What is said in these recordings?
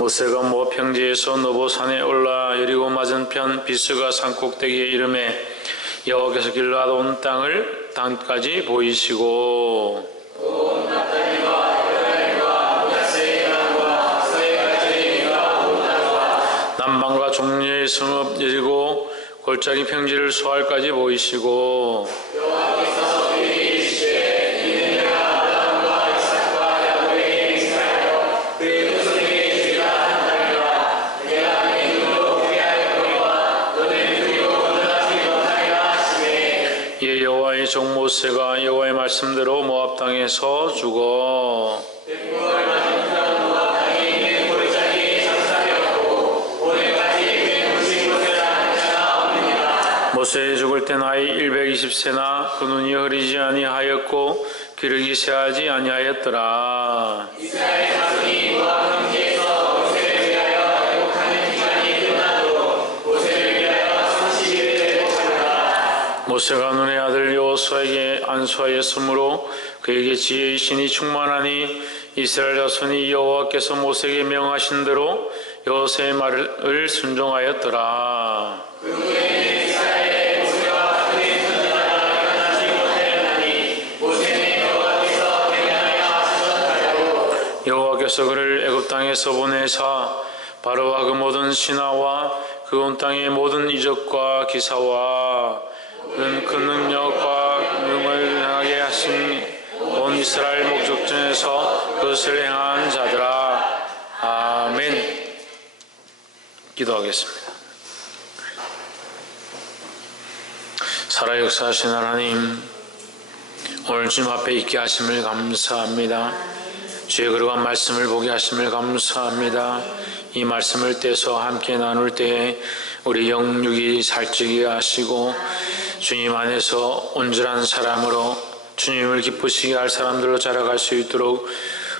모세가 모압 평지에서 노보 산에 올라 여리고 맞은편 비스가 산 꼭대기에 이르매 여호와께서 길르앗 온 땅을 땅까지 보이시고 남방과 종려의 성읍 여리고 골짜기 평지를 소알까지 보이시고 예, 여호와의 종 모세가 여호와의 말씀대로 모압 땅에서 죽어 모세 죽을 때 나이 120세나 그 눈이 흐리지 아니하였고 기력이 새하지 아니하였더라. 이스라엘 자손이 모압 평지에서 모세를 위하여 애곡하는 기간이 끝나도록 모세를 위하여 30일을 애곡하더라. 모세가 눈의 아들 여호수아에게 안수하였으므로 그에게 지혜의 신이 충만하니 이스라엘 자손이 여호와께서 모세에게 명하신 대로 여호수아의 말을 순종하였더라. 여호와께서 그를 애굽 땅에서 보내사 바로와 그 모든 신하와 그 온 땅의 모든 이적과 기사와 그 능력과 능을 행하게 하신 온 이스라엘 목적전에서 그것을 행한 자들아. 아멘. 기도하겠습니다. 살아 역사하신 하나님, 오늘 주님 앞에 있게 하심을 감사합니다. 주의 거룩한 말씀을 보게 하심을 감사합니다. 이 말씀을 떼서 함께 나눌 때에 우리 영육이 살찌게 하시고 주님 안에서 온전한 사람으로 주님을 기쁘시게 할 사람들로 자라갈 수 있도록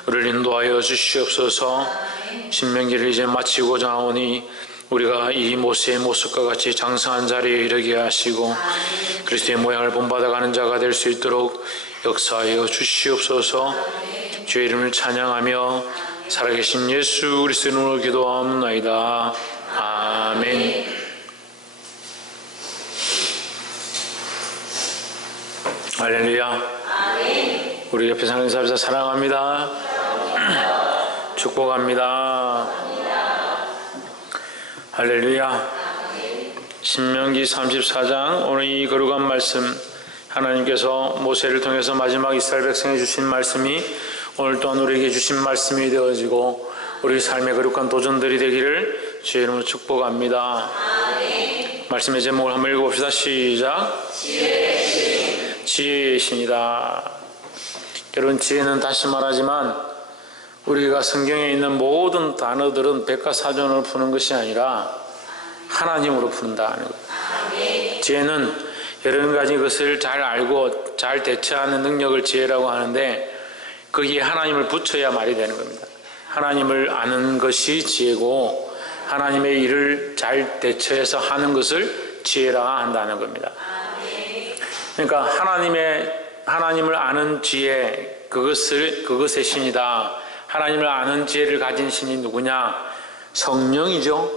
우리를 인도하여 주시옵소서. 신명기를 이제 마치고자 하오니 우리가 이 모세의 모습과 같이 장성한 자리에 이르게 하시고 그리스도의 모양을 본받아가는 자가 될 수 있도록 역사하여 주시옵소서. 주의 이름을 찬양하며 살아계신 예수 그리스도의 이름으로 기도하옵나이다. 아멘. 할렐루야. 우리 옆에 사는 사람 사랑합니다. 축복합니다. 할렐루야. 신명기 34장 오늘 이 거룩한 말씀 하나님께서 모세를 통해서 마지막 이스라엘 백성에 주신 말씀이 오늘 또한 우리에게 주신 말씀이 되어지고 우리 삶의 거룩한 도전들이 되기를 주의 이름으로 축복합니다. 아멘. 말씀의 제목을 한번 읽어봅시다. 시작. 지혜의 신이다. 여러분, 지혜는 다시 말하지만 우리가 성경에 있는 모든 단어들은 백과사전으로 푸는 것이 아니라 하나님으로 푼다는 거예요. 지혜는 여러 가지 것을 잘 알고 잘 대처하는 능력을 지혜라고 하는데 거기에 하나님을 붙여야 말이 되는 겁니다. 하나님을 아는 것이 지혜고 하나님의 일을 잘 대처해서 하는 것을 지혜라 한다는 겁니다. 그러니까 하나님을 아는 지혜, 그것의 신이다. 하나님을 아는 지혜를 가진 신이 누구냐? 성령이죠.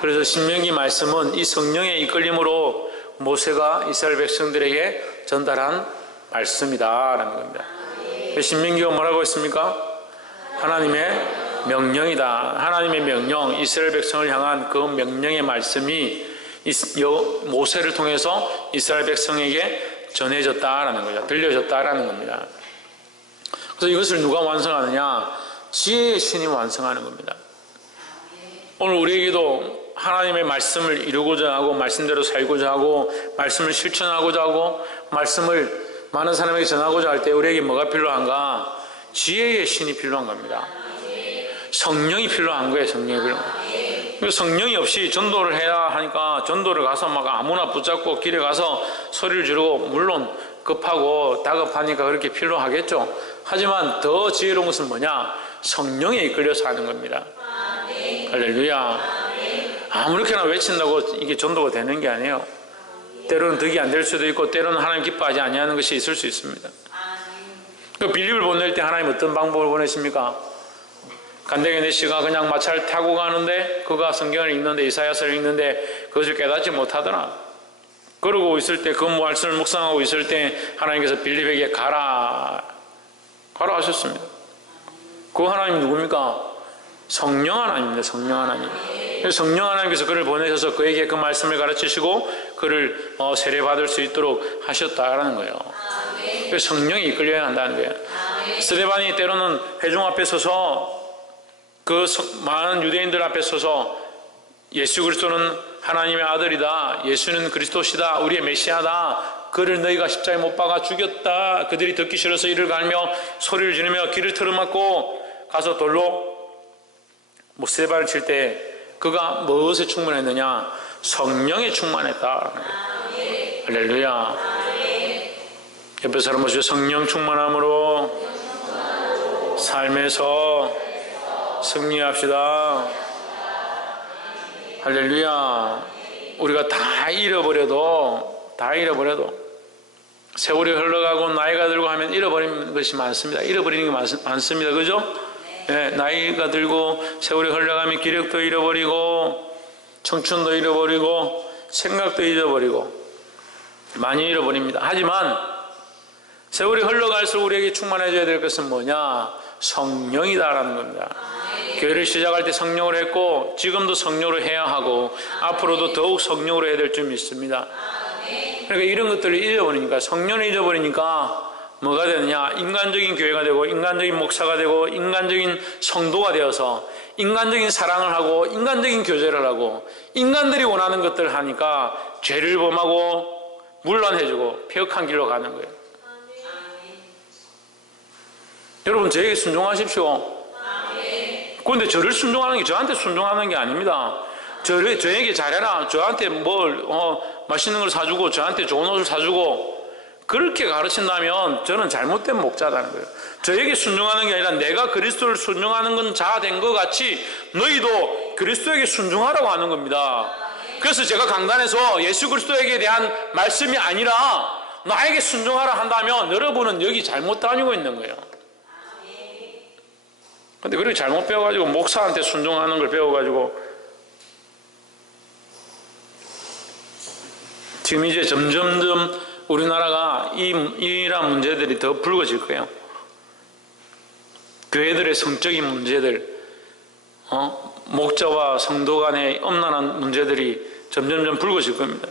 그래서 신명기 말씀은 이 성령의 이끌림으로 모세가 이스라엘 백성들에게 전달한 말씀이다라는 겁니다. 신명기가 뭐라고 했습니까? 하나님의 명령이다. 하나님의 명령, 이스라엘 백성을 향한 그 명령의 말씀이 모세를 통해서 이스라엘 백성에게 전해졌다라는 거죠. 들려졌다라는 겁니다. 그래서 이것을 누가 완성하느냐? 지혜의 신이 완성하는 겁니다. 오늘 우리에게도 하나님의 말씀을 이루고자 하고 말씀대로 살고자 하고 말씀을 실천하고자 하고 말씀을 많은 사람에게 전하고자 할 때 우리에게 뭐가 필요한가? 지혜의 신이 필요한 겁니다. 성령이 필요한 거예요. 성령이 필요한 거예요. 성령이 없이 전도를 해야 하니까 전도를 가서 막 아무나 붙잡고 길에 가서 소리를 지르고 물론 급하고 다급하니까 그렇게 필요하겠죠. 하지만 더 지혜로운 것은 뭐냐? 성령에 이끌려서 하는 겁니다. 할렐루야. 아무렇게나 외친다고 이게 전도가 되는 게 아니에요. 때로는 덕이 안 될 수도 있고 때로는 하나님 기뻐하지 아니하는 것이 있을 수 있습니다. 그 빌립을 보낼 때 하나님 어떤 방법을 보내십니까? 간대게네 씨가 그냥 마차를 타고 가는데 그가 성경을 읽는데 이사야서를 읽는데 그것을 깨닫지 못하더라. 그러고 있을 때 그 말씀을 묵상하고 있을 때 하나님께서 빌립에게 가라 하셨습니다. 그 하나님이 누굽니까? 성령 하나님입니다. 성령 하나님. 성령 하나님께서 그를 보내셔서 그에게 그 말씀을 가르치시고 그를 세례받을 수 있도록 하셨다라는 거예요. 성령이 이끌려야 한다는 거예요. 스데반이 때로는 회중 앞에 서서 그 많은 유대인들 앞에 서서 예수 그리스도는 하나님의 아들이다, 예수는 그리스도시다, 우리의 메시아다, 그를 너희가 십자가에 못 박아 죽였다. 그들이 듣기 싫어서 이를 갈며 소리를 지르며 길을 틀어막고 가서 돌로 스데반을 칠 때 그가 무엇에 충만했느냐? 성령에 충만했다. 할렐루야. 옆에 사람 보시죠. 성령 충만함으로 삶에서 승리합시다. 할렐루야. 우리가 다 잃어버려도 세월이 흘러가고 나이가 들고 하면 잃어버리는 것이 많습니다. 잃어버리는 게 많습니다. 그죠? 네, 나이가 들고 세월이 흘러가면 기력도 잃어버리고 청춘도 잃어버리고 생각도 잃어버리고 많이 잃어버립니다. 하지만 세월이 흘러갈수록 우리에게 충만해져야 될 것은 뭐냐? 성령이다라는 겁니다. 교회를 시작할 때 성령으로 했고 지금도 성령으로 해야 하고 앞으로도 더욱 성령으로 해야 될 줄 믿습니다. 그러니까 이런 것들을 잊어버리니까, 성령을 잊어버리니까 뭐가 되느냐? 인간적인 교회가 되고 인간적인 목사가 되고 인간적인 성도가 되어서 인간적인 사랑을 하고 인간적인 교제를 하고 인간들이 원하는 것들을 하니까 죄를 범하고 문란해지고 폐역한 길로 가는 거예요. 여러분, 저에게 순종하십시오. 그런데 저를 순종하는 게 저한테 순종하는 게 아닙니다. 저에게 잘해라, 저한테 맛있는 걸 사주고 저한테 좋은 옷을 사주고 그렇게 가르친다면 저는 잘못된 목자라는 거예요. 저에게 순종하는 게 아니라 내가 그리스도를 순종하는 건 자 된 것 같이 너희도 그리스도에게 순종하라고 하는 겁니다. 그래서 제가 강단에서 예수 그리스도에게 대한 말씀이 아니라 나에게 순종하라 한다면 여러분은 여기 잘못 다니고 있는 거예요. 근데 그렇게 잘못 배워가지고 목사한테 순종하는 걸 배워가지고 지금 이제 점점점 우리나라가 이러한 문제들이 더 불거질 거예요. 교회들의 성적인 문제들, 목자와 성도 간의 엄난한 문제들이 점점점 불거질 겁니다.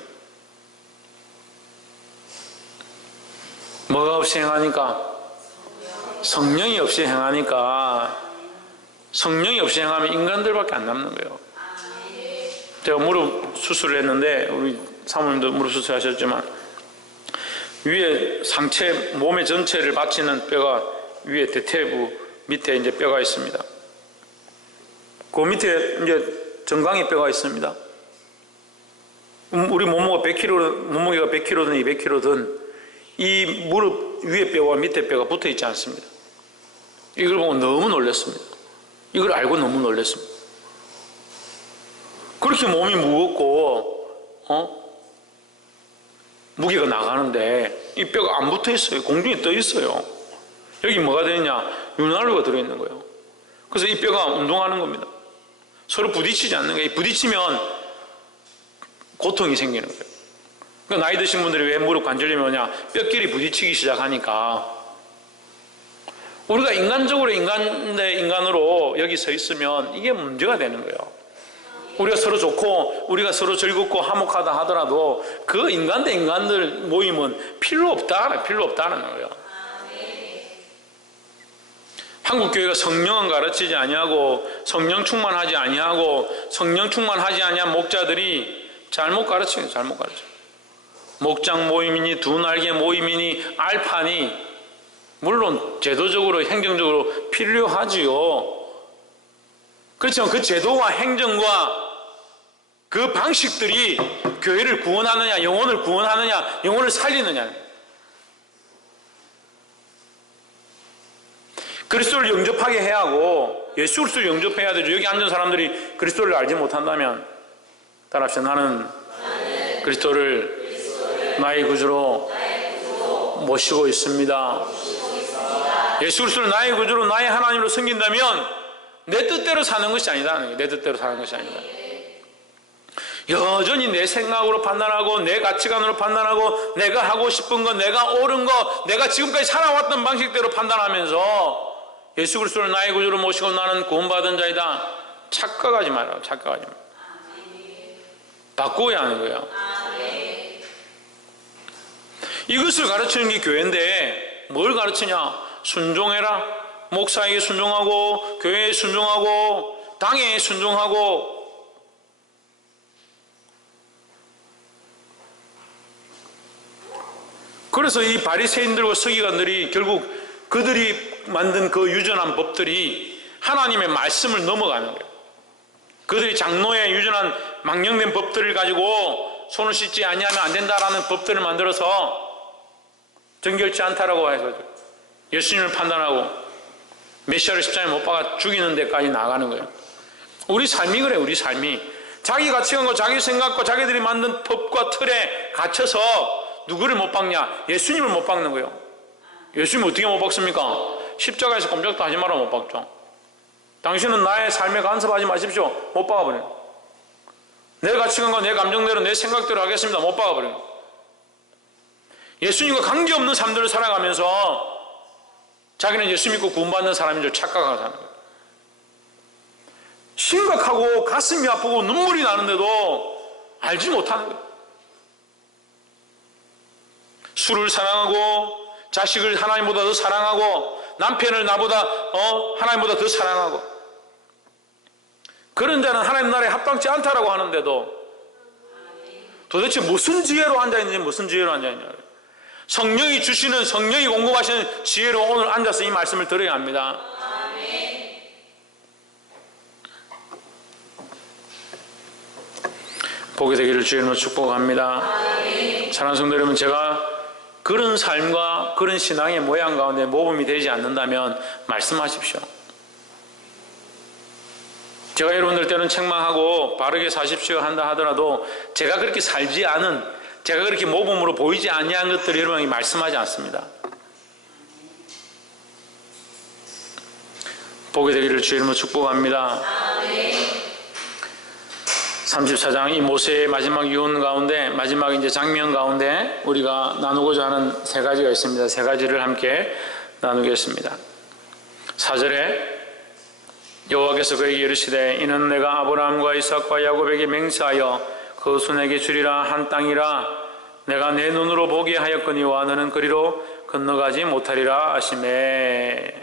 뭐가 없이 행하니까? 성령이 없이 행하니까. 성령이 없이 행하면 인간들밖에 안 남는 거예요. 제가 무릎 수술을 했는데 우리 사모님도 무릎 수술하셨지만 위에 상체, 몸의 전체를 받치는 뼈가 위에 대퇴부 밑에 이제 뼈가 있습니다. 그 밑에 이제 정강이 뼈가 있습니다. 우리 몸무게가 100kg든 200kg든 이 무릎 위에 뼈와 밑에 뼈가 붙어 있지 않습니다. 이걸 보고 너무 놀랐습니다. 이걸 알고 너무 놀랐습니다. 그렇게 몸이 무겁고 무게가 나가는데 이 뼈가 안 붙어 있어요. 공중에 떠 있어요. 여기 뭐가 되느냐? 윤활유가 들어있는 거예요. 그래서 이 뼈가 운동하는 겁니다. 서로 부딪히지 않는 거예요. 부딪히면 고통이 생기는 거예요. 그러니까 나이 드신 분들이 왜 무릎 관절염이 오냐? 뼈끼리 부딪히기 시작하니까. 우리가 인간적으로 인간 대 인간으로 여기 서 있으면 이게 문제가 되는 거예요. 우리가 서로 좋고 우리가 서로 즐겁고 화목하다 하더라도 그 인간 대 인간들 모임은 필요 없다는 거예요. 한국교회가 성령은 가르치지 아니하고 성령 충만하지 아니하고 성령 충만하지 아니한 목자들이 잘못 가르쳐요. 목장 모임이니 두 날개 모임이니 알파니 물론 제도적으로 행정적으로 필요하지요. 그렇지만 그 제도와 행정과 그 방식들이 교회를 구원하느냐, 영혼을 구원하느냐, 영혼을 살리느냐. 그리스도를 영접하게 해야 하고 예수 그리스도를 영접해야 되죠. 여기 앉은 사람들이 그리스도를 알지 못한다면 따라합시다. 나는 그리스도를 나의 구주로 모시고 있습니다. 예수 그리스도를 나의 구주로 나의 하나님으로 섬긴다면 내 뜻대로 사는 것이 아니다. 내 뜻대로 사는 것이 아니다. 여전히 내 생각으로 판단하고 내 가치관으로 판단하고 내가 하고 싶은 거, 내가 옳은 거, 내가 지금까지 살아왔던 방식대로 판단하면서 예수 그리스도를 나의 구주로 모시고 나는 구원받은 자이다. 착각하지 말아요. 착각하지 말아요. 바꾸어야 하는 거예요. 이것을 가르치는 게 교회인데 뭘 가르치냐? 순종해라. 목사에게 순종하고 교회에 순종하고 당에 순종하고. 그래서 이 바리새인들과 서기관들이 결국 그들이 만든 그 유전한 법들이 하나님의 말씀을 넘어가는 거예요. 그들이 장로의 유전한 망령된 법들을 가지고 손을 씻지 아니하면 안 된다라는 법들을 만들어서 정결치 않다라고 해서 예수님을 판단하고 메시아를 십자가에 못 박아 죽이는 데까지 나가는 거예요. 우리 삶이 그래. 우리 삶이 자기 가치관과 자기 생각과 자기들이 만든 법과 틀에 갇혀서 누구를 못 박냐? 예수님을 못 박는 거예요. 예수님 어떻게 못 박습니까? 십자가에서 꼼짝도 하지 마라 못 박죠. 당신은 나의 삶에 간섭하지 마십시오. 못 박아버려요. 내 가치관과 내 감정대로 내 생각대로 하겠습니다. 못 박아버려요. 예수님과 관계없는 삶들을 살아가면서 자기는 예수 믿고 구원받는 사람인 줄 착각하고 사는 거예요. 심각하고 가슴이 아프고 눈물이 나는데도 알지 못하는 거예요. 술을 사랑하고 자식을 하나님보다 더 사랑하고 남편을 나보다 하나님보다 더 사랑하고 그런 자는 하나님 나라에 합당치 않다라고 하는데도 도대체 무슨 지혜로 앉아있는지 무슨 지혜로 앉아있냐. 성령이 주시는 성령이 공급하시는 지혜로 오늘 앉아서 이 말씀을 들어야 합니다. 보게 되기를 주님으로 축복합니다. 사랑하는 성도 여러분, 제가 그런 삶과 그런 신앙의 모양 가운데 모범이 되지 않는다면 말씀하십시오. 제가 여러분들 때는 책망하고 바르게 사십시오 한다 하더라도 제가 그렇게 살지 않은, 제가 그렇게 모범으로 보이지 아니한 것들을 여러분에게 말씀하지 않습니다. 보게 되기를 주님으로 축복합니다. 34장 이 모세의 마지막 유언 가운데 마지막 이제 장면 가운데 우리가 나누고자 하는 세 가지가 있습니다. 세 가지를 함께 나누겠습니다. 4절에 여호와께서 그에게 이르시되 이는 내가 아브라함과 이삭과 야곱에게 맹세하여 그 손에게 주리라 한 땅이라 내가 내 눈으로 보게 하였거니와 너는 그리로 건너가지 못하리라 하시매.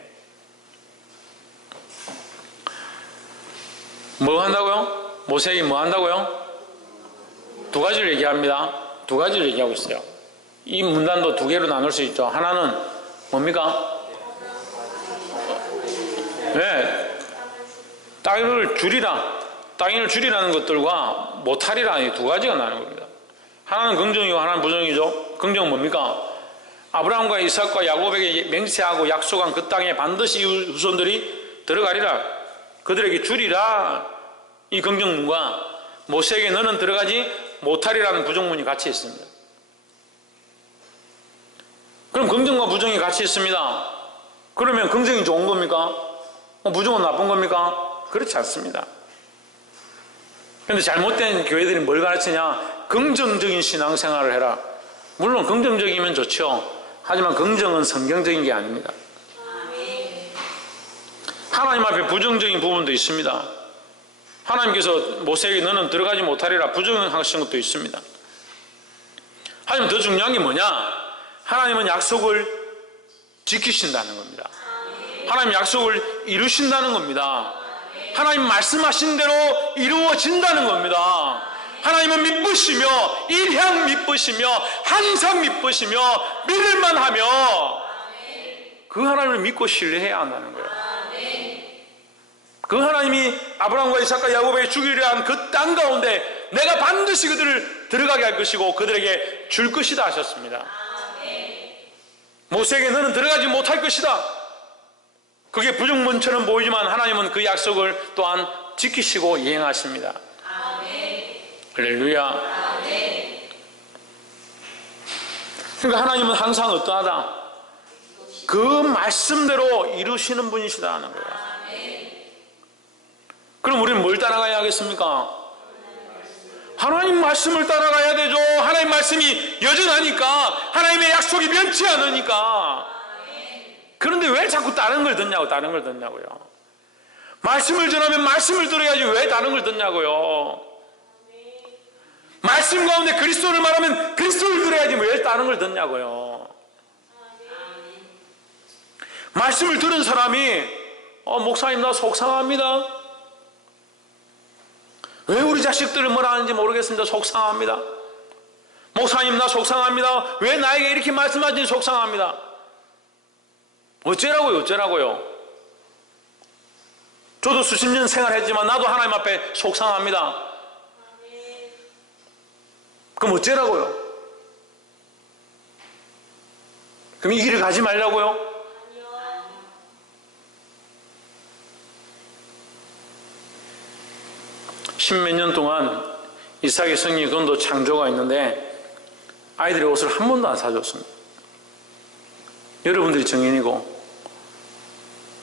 뭐 한다고요? 모세에게 뭐 한다고요? 두 가지를 얘기합니다. 두 가지를 얘기하고 있어요. 이 문단도 두 개로 나눌 수 있죠. 하나는 뭡니까? 네, 땅을 줄이라, 땅을 줄이라는 것들과 못하리라, 이 두 가지가 나누는 겁니다. 하나는 긍정이고 하나는 부정이죠. 긍정은 뭡니까? 아브라함과 이삭과 야곱에게 맹세하고 약속한 그 땅에 반드시 후손들이 들어가리라, 그들에게 주리라, 이 긍정문과 모세에게 너는 들어가지 못하리라는 부정문이 같이 있습니다. 그럼 긍정과 부정이 같이 있습니다. 그러면 긍정이 좋은 겁니까? 부정은 나쁜 겁니까? 그렇지 않습니다. 그런데 잘못된 교회들이 뭘 가르치냐? 긍정적인 신앙생활을 해라. 물론 긍정적이면 좋죠. 하지만 긍정은 성경적인 게 아닙니다. 하나님 앞에 부정적인 부분도 있습니다. 하나님께서 모세에게 너는 들어가지 못하리라 부정하신 것도 있습니다. 하지만 더 중요한 게 뭐냐? 하나님은 약속을 지키신다는 겁니다. 하나님 약속을 이루신다는 겁니다. 하나님 말씀하신 대로 이루어진다는 겁니다. 하나님은 미쁘시며 일향 미쁘시며 항상 미쁘시며 믿을만 하며 그 하나님을 믿고 신뢰해야 한다는 거예요. 그 하나님이 아브라함과 이삭과 야곱에게 주기로 한 그 땅 가운데 내가 반드시 그들을 들어가게 할 것이고 그들에게 줄 것이다 하셨습니다. 모세에게 너는 들어가지 못할 것이다. 그게 부정문처럼 보이지만 하나님은 그 약속을 또한 지키시고 이행하십니다. 할렐루야. 그러니까 하나님은 항상 어떠하다? 그 말씀대로 이루시는 분이시다 하는 거예요. 그럼 우리는 뭘 따라가야 하겠습니까? 하나님 말씀을 따라가야 되죠. 하나님 말씀이 여전하니까, 하나님의 약속이 변치 않으니까. 그런데 왜 자꾸 다른 걸 듣냐고요. 말씀을 전하면 말씀을 들어야지 왜 다른 걸 듣냐고요. 말씀 가운데 그리스도를 말하면 그리스도를 들어야지 왜 다른 걸 듣냐고요. 말씀을 들은 사람이 목사님 나 속상합니다. 왜 우리 자식들을 뭐라 하는지 모르겠습니다. 속상합니다. 목사님 나 속상합니다. 왜 나에게 이렇게 말씀하시는지 속상합니다. 어쩌라고요. 저도 수십 년 생활했지만 나도 하나님 앞에 속상합니다. 그럼 어쩌라고요? 그럼 이 길을 가지 말라고요? 십몇 년 동안 이삭의 성리 건도 창조가 있는데 아이들의 옷을 한 번도 안 사줬습니다. 여러분들이 증인이고,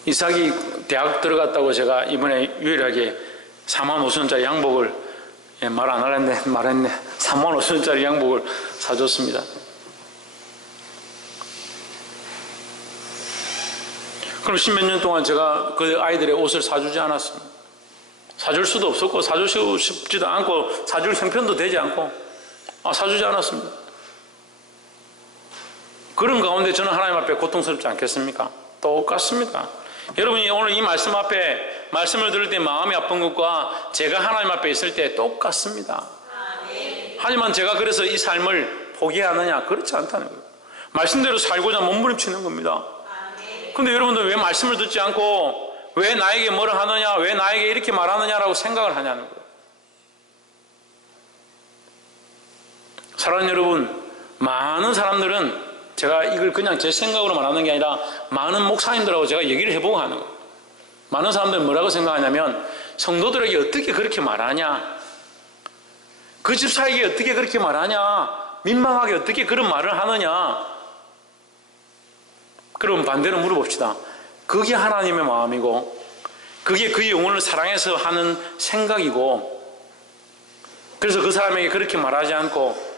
이삭이 대학 들어갔다고 제가 이번에 유일하게 4만 5천원짜리 양복을, 말 안 하랬네, 말했네. 3만 5천원짜리 양복을 사줬습니다. 그럼 십몇 년 동안 제가 그 아이들의 옷을 사주지 않았습니다. 사줄 수도 없었고, 사주시고 싶지도 않고, 사줄 형편도 되지 않고, 사주지 않았습니다. 그런 가운데 저는 하나님 앞에 고통스럽지 않겠습니까? 똑같습니다. 여러분이 오늘 이 말씀 앞에 말씀을 들을 때 마음이 아픈 것과 제가 하나님 앞에 있을 때 똑같습니다. 하지만 제가 그래서 이 삶을 포기하느냐? 그렇지 않다는 거예요. 말씀대로 살고자 몸부림치는 겁니다. 근데 여러분들 왜 말씀을 듣지 않고 왜 나에게 뭐라 하느냐, 왜 나에게 이렇게 말하느냐라고 생각을 하냐는 거예요. 사랑하는 여러분, 많은 사람들은 제가 이걸 그냥 제 생각으로 말하는 게 아니라 많은 목사님들하고 제가 얘기를 해보고 하는 거예요. 많은 사람들은 뭐라고 생각하냐면 성도들에게 어떻게 그렇게 말하냐, 그 집사에게 어떻게 그렇게 말하냐, 민망하게 어떻게 그런 말을 하느냐. 그럼 반대로 물어봅시다. 그게 하나님의 마음이고 그게 그의 영혼을 사랑해서 하는 생각이고, 그래서 그 사람에게 그렇게 말하지 않고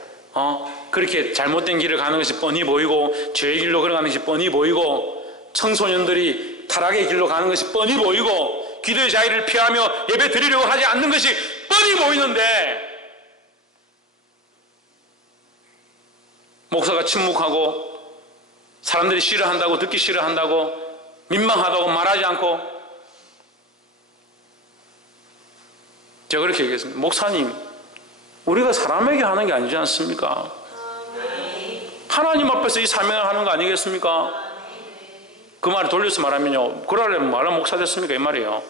그렇게 잘못된 길을 가는 것이 뻔히 보이고, 죄의 길로 걸어가는 것이 뻔히 보이고, 청소년들이 타락의 길로 가는 것이 뻔히 보이고, 기도의 자리를 피하며 예배 드리려고 하지 않는 것이 뻔히 보이는데 목사가 침묵하고 사람들이 싫어한다고, 듣기 싫어한다고, 민망하다고 말하지 않고, 제가 그렇게 얘기했습니다. 목사님, 우리가 사람에게 하는 게 아니지 않습니까? 하나님 앞에서 이 사명을 하는 거 아니겠습니까? 그 말을 돌려서 말하면요, 그러려면 말은 목사 됐습니까? 이 말이에요.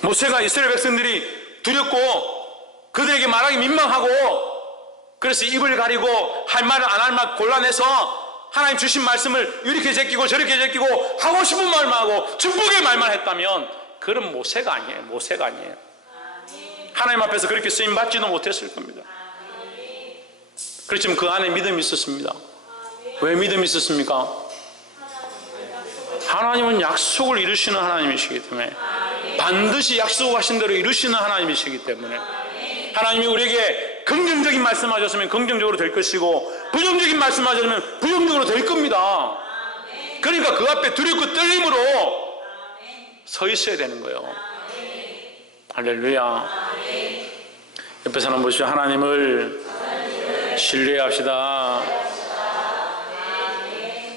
모세가 이스라엘 백성들이 두렵고 그들에게 말하기 민망하고, 그래서 입을 가리고 할 말을 안 할 말 골라내서 하나님 주신 말씀을 이렇게 제끼고 저렇게 제끼고 하고 싶은 말만 하고 축복의 말만 했다면 그런 모세가 아니에요. 하나님 앞에서 그렇게 쓰임 받지도 못했을 겁니다. 그렇지만 그 안에 믿음이 있었습니다. 왜 믿음이 있었습니까? 하나님은 약속을 이루시는 하나님이시기 때문에, 반드시 약속하신 대로 이루시는 하나님이시기 때문에, 하나님이 우리에게 긍정적인 말씀하셨으면 긍정적으로 될 것이고, 부정적인 말씀하셨으면 부정적으로 될 겁니다. 그러니까 그 앞에 두렵고 떨림으로 서 있어야 되는 거예요. 할렐루야. 옆에 사람 보시죠. 하나님을 신뢰합시다.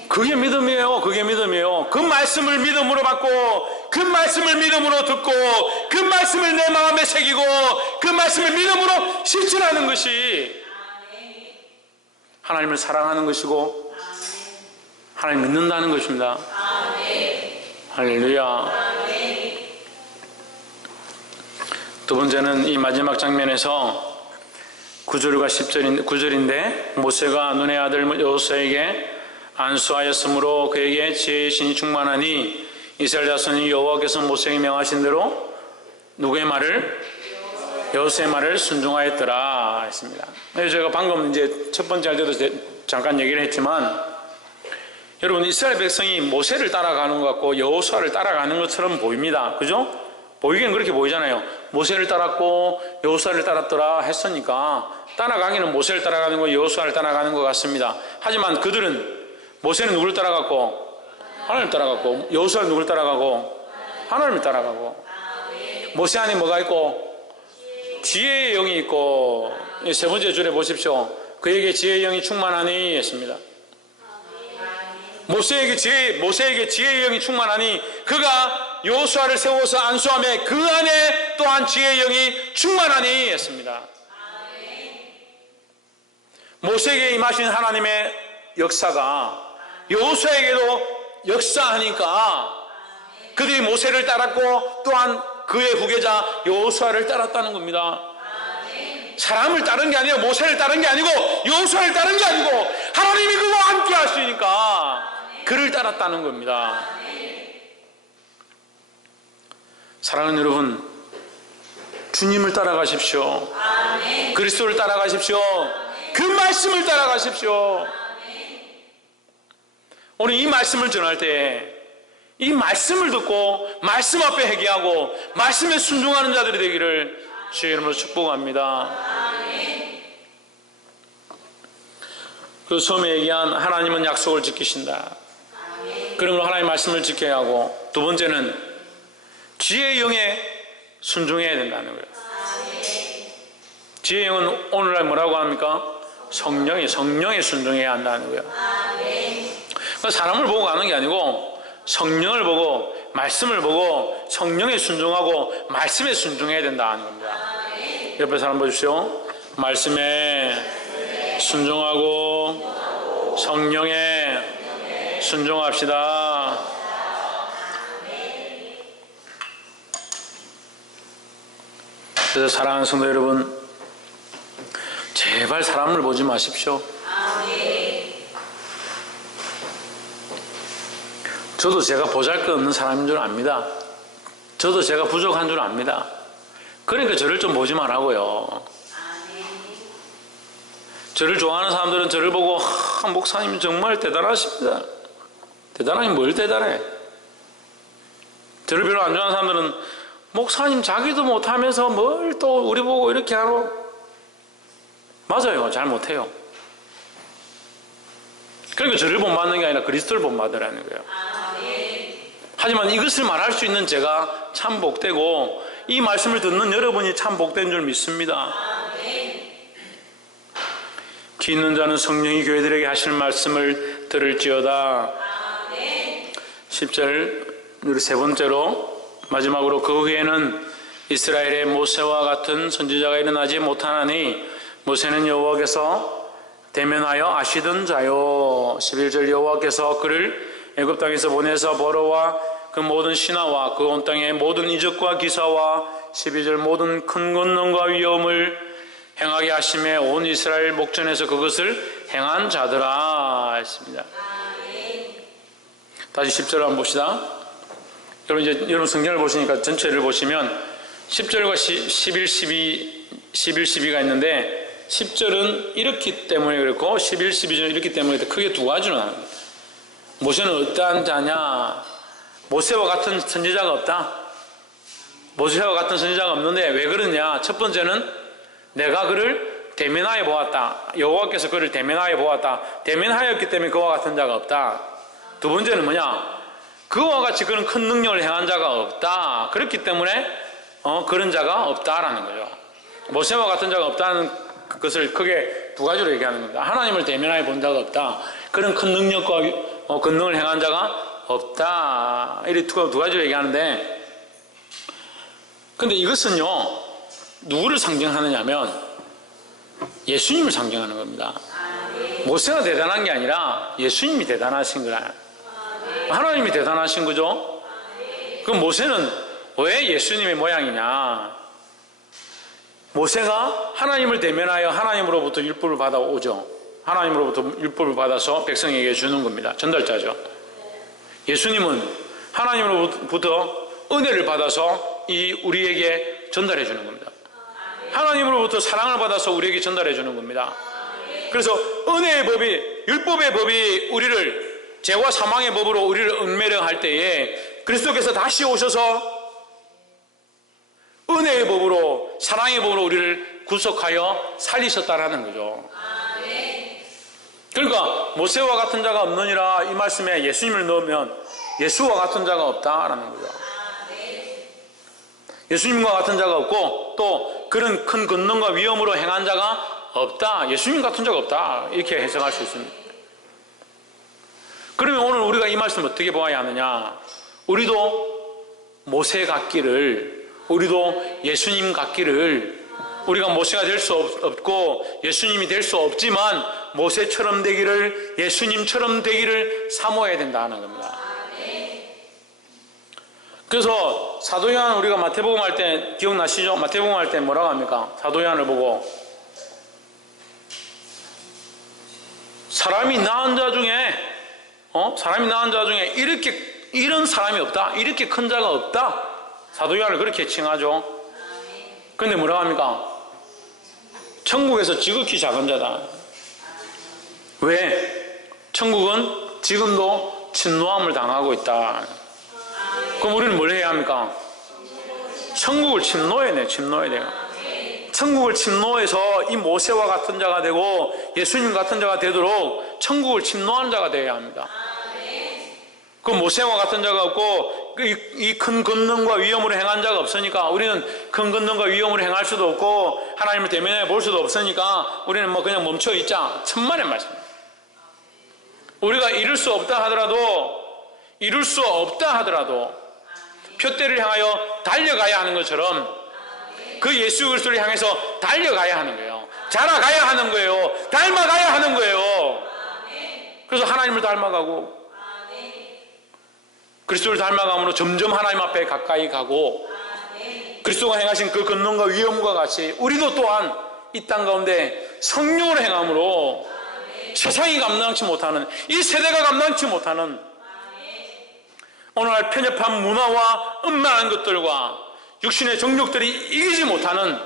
그게 믿음이에요. 그게 믿음이에요. 그 말씀을 믿음으로 받고, 그 말씀을 믿음으로 듣고, 그 말씀을 내 마음에 새기고, 그 말씀을 믿음으로 실천하는 것이 하나님을 사랑하는 것이고 하나님 믿는다는 것입니다. 할렐루야. 두 번째는 이 마지막 장면에서 9절과 9절인데, 모세가 눈의 아들 여호수아에게 안수하였으므로 그에게 지혜의 신이 충만하니 이스라엘 자손이 여호와께서 모세에게 명하신 대로 누구의 말을? 여호수아의 말을 순종하였더라 했습니다. 제가 방금 이제 첫 번째 할 때도 잠깐 얘기를 했지만, 여러분, 이스라엘 백성이 모세를 따라가는 것 같고 여호수아를 따라가는 것처럼 보입니다. 그죠? 보이기는 그렇게 보이잖아요. 모세를 따랐고 여호수아를 따랐더라 했으니까 따라가기는 모세를 따라가는 거 여호수아를 따라가는 것 같습니다. 하지만 그들은 모세는 누구를 따라갔고 하나님을 따라갔고, 여호수아는 누구를 따라가고 하나님을 따라가고, 모세 안에 뭐가 있고 지혜의 영이 있고, 세 번째 줄에 보십시오. 그에게 지혜의 영이 충만하니 했습니다. 모세에게 지혜의 영이 충만하니 그가 여호수아를 세워서 안수하며 그 안에 또한 지혜의 영이 충만하니 했습니다. 모세에게 임하신 하나님의 역사가 여호수아에게도 역사하니까 그들이 모세를 따랐고 또한 그의 후계자 여호수아를 따랐다는 겁니다. 사람을 따른 게 아니라 모세를 따른 게 아니고 여호수아를 따른 게 아니고 하나님이 그와 함께 하시니까 그를 따랐다는 겁니다. 사랑하는 여러분, 주님을 따라가십시오. 그리스도를 따라가십시오. 그 말씀을 따라가십시오. 오늘 이 말씀을 전할 때 이 말씀을 듣고 말씀 앞에 회개하고 말씀에 순종하는 자들이 되기를 주의 이름으로 축복합니다. 그 처음에 얘기한 하나님은 약속을 지키신다. 그러므로 하나님의 말씀을 지켜야 하고, 두 번째는 지혜의 영에 순종해야 된다는 거예요. 지혜의 영은 오늘날 뭐라고 합니까? 성령에 순종해야 한다는 거예요. 그러니까 사람을 보고 가는 게 아니고 성령을 보고 말씀을 보고 성령에 순종하고 말씀에 순종해야 된다는 겁니다. 옆에 사람 보십시오. 말씀에 순종하고 성령에 순종합시다. 그래서 사랑하는 성도 여러분, 제발 사람을 보지 마십시오. 저도 제가 보잘것없는 사람인 줄 압니다. 저도 제가 부족한 줄 압니다. 그러니까 저를 좀 보지 말라고요. 저를 좋아하는 사람들은 저를 보고 목사님 정말 대단하십니다. 대단하니 뭘 대단해? 저를 별로 안 좋아하는 사람들은 목사님 자기도 못하면서 뭘 또 우리 보고 이렇게 하러? 맞아요. 잘 못해요. 그러니까 저를 본받는 게 아니라 그리스도를 본받으라는 거예요. 하지만 이것을 말할 수 있는 제가 참 복되고 이 말씀을 듣는 여러분이 참 복된 줄 믿습니다. 귀 있는 자는 성령이 교회들에게 하실 말씀을 들을지어다. 10절, 우리 세 번째로 마지막으로 그 후에는 이스라엘의 모세와 같은 선지자가 일어나지 못하나니 모세는 여호와께서 대면하여 아시던 자요. 11절, 여호와께서 그를 애굽 땅에서 보내서 버로와 그 모든 신하와 그 온 땅의 모든 이적과 기사와 12절 모든 큰 권능과 위엄을 행하게 하심에 온 이스라엘 목전에서 그것을 행한 자들아 했습니다. 다시 10절을 한번 봅시다. 여러분 성경을 보시니까 전체를 보시면 10절과 11, 12가 있는데 10절은 이렇기 때문에 그렇고 11, 12절은 이렇기 때문에 크게 두 가지로 나눕니다. 모세는 어떠한 자냐? 모세와 같은 선지자가 없다. 모세와 같은 선지자가 없는데 왜 그러냐? 첫 번째는 내가 그를 대면하여 보았다. 여호와께서 그를 대면하여 보았다. 대면하였기 때문에 그와 같은 자가 없다. 두 번째는 뭐냐? 그와 같이 그런 큰 능력을 행한 자가 없다. 그렇기 때문에 그런 자가 없다라는 거죠. 모세와 같은 자가 없다는 것을 크게 두 가지로 얘기하는 겁니다. 하나님을 대면하여 본 자가 없다. 그런 큰 능력과 권능을 행한 자가 없다. 이렇게 두 가지로 얘기하는데, 근데 이것은요 누구를 상징하느냐면 예수님을 상징하는 겁니다. 모세가 대단한 게 아니라 예수님이 대단하신 거야. 하나님이 대단하신 거죠. 그럼 모세는 왜 예수님의 모양이냐? 모세가 하나님을 대면하여 하나님으로부터 율법을 받아오죠. 하나님으로부터 율법을 받아서 백성에게 주는 겁니다. 전달자죠. 예수님은 하나님으로부터 은혜를 받아서 우리에게 전달해 주는 겁니다. 하나님으로부터 사랑을 받아서 우리에게 전달해 주는 겁니다. 그래서 은혜의 법이, 율법의 법이 우리를 죄와 사망의 법으로 우리를 얽매려 할 때에 그리스도께서 다시 오셔서 은혜의 법으로, 사랑의 법으로 우리를 구속하여 살리셨다라는 거죠. 그러니까 모세와 같은 자가 없느니라 이 말씀에 예수님을 넣으면 예수와 같은 자가 없다라는 거죠. 예수님과 같은 자가 없고 또 그런 큰 권능과 위엄으로 행한 자가 없다. 예수님 같은 자가 없다. 이렇게 해석할 수 있습니다. 그러면 오늘 우리가 이 말씀 어떻게 보아야 하느냐? 우리도 모세 같기를, 우리도 예수님 같기를, 우리가 모세가 될 수 없고 예수님이 될 수 없지만 모세처럼 되기를, 예수님처럼 되기를 사모해야 된다는 겁니다. 그래서 사도 요한 우리가 마태복음 할 때 기억나시죠? 마태복음 할 때 뭐라고 합니까? 사도 요한을 보고 사람이 낳은 자 중에 이런 사람이 없다, 이렇게 큰 자가 없다. 사도 요한을 그렇게 칭하죠. 그런데 뭐라고 합니까? 천국에서 지극히 작은 자다. 왜? 천국은 지금도 침노함을 당하고 있다. 그럼 우리는 뭘 해야 합니까? 천국을 침노해야 돼요. 침노해야 돼요. 천국을 침노해서 이 모세와 같은 자가 되고 예수님 같은 자가 되도록 천국을 침노하는 자가 되어야 합니다. 그 모세와 같은 자가 없고 이 큰 권능과 위엄으로 행한 자가 없으니까 우리는 큰 권능과 위엄으로 행할 수도 없고 하나님을 대면해 볼 수도 없으니까 우리는 뭐 그냥 멈춰 있자. 천만의 말씀입니다. 우리가 이룰 수 없다 하더라도 표대를 향하여 달려가야 하는 것처럼 그 예수 그리스도를 향해서 달려가야 하는 거예요. 자라가야 하는 거예요. 닮아가야 하는 거예요. 그래서 하나님을 닮아가고 그리스도를 닮아감으로 점점 하나님 앞에 가까이 가고 그리스도가 행하신 그 권능과 위엄과 같이 우리도 또한 이 땅 가운데 성령으로 행함으로 세상이 감당치 못하는, 이 세대가 감당치 못하는 오늘날 편협한 문화와 음란한 것들과 육신의 정욕들이 이기지 못하는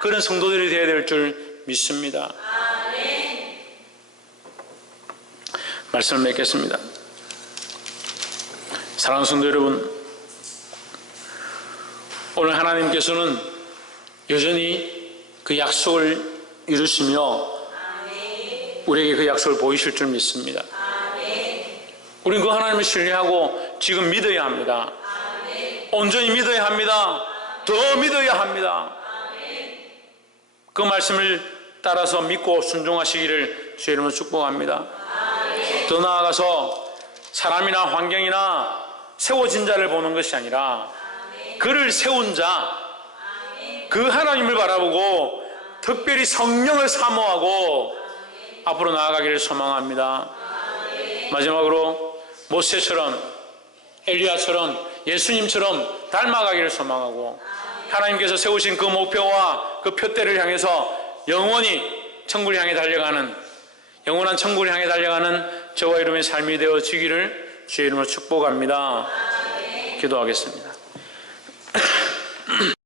그런 성도들이 되어야 될 줄 믿습니다. 말씀을 맺겠습니다. 사랑하는 성도 여러분, 오늘 하나님께서는 여전히 그 약속을 이루시며 우리에게 그 약속을 보이실 줄 믿습니다. 우리는 그 하나님을 신뢰하고 지금 믿어야 합니다. 온전히 믿어야 합니다. 더 믿어야 합니다. 그 말씀을 따라서 믿고 순종하시기를 주의 이름으로 축복합니다. 더 나아가서 사람이나 환경이나 세워진 자를 보는 것이 아니라 그를 세운 자, 그 하나님을 바라보고 특별히 성령을 사모하고 앞으로 나아가기를 소망합니다. 마지막으로 모세처럼, 엘리야처럼, 예수님처럼 닮아가기를 소망하고 하나님께서 세우신 그 목표와 그 표대를 향해서 영원히 천국을 향해 달려가는, 영원한 천국을 향해 달려가는 저와 여러분의 삶이 되어지기를 주의 이름으로 축복합니다. 기도하겠습니다.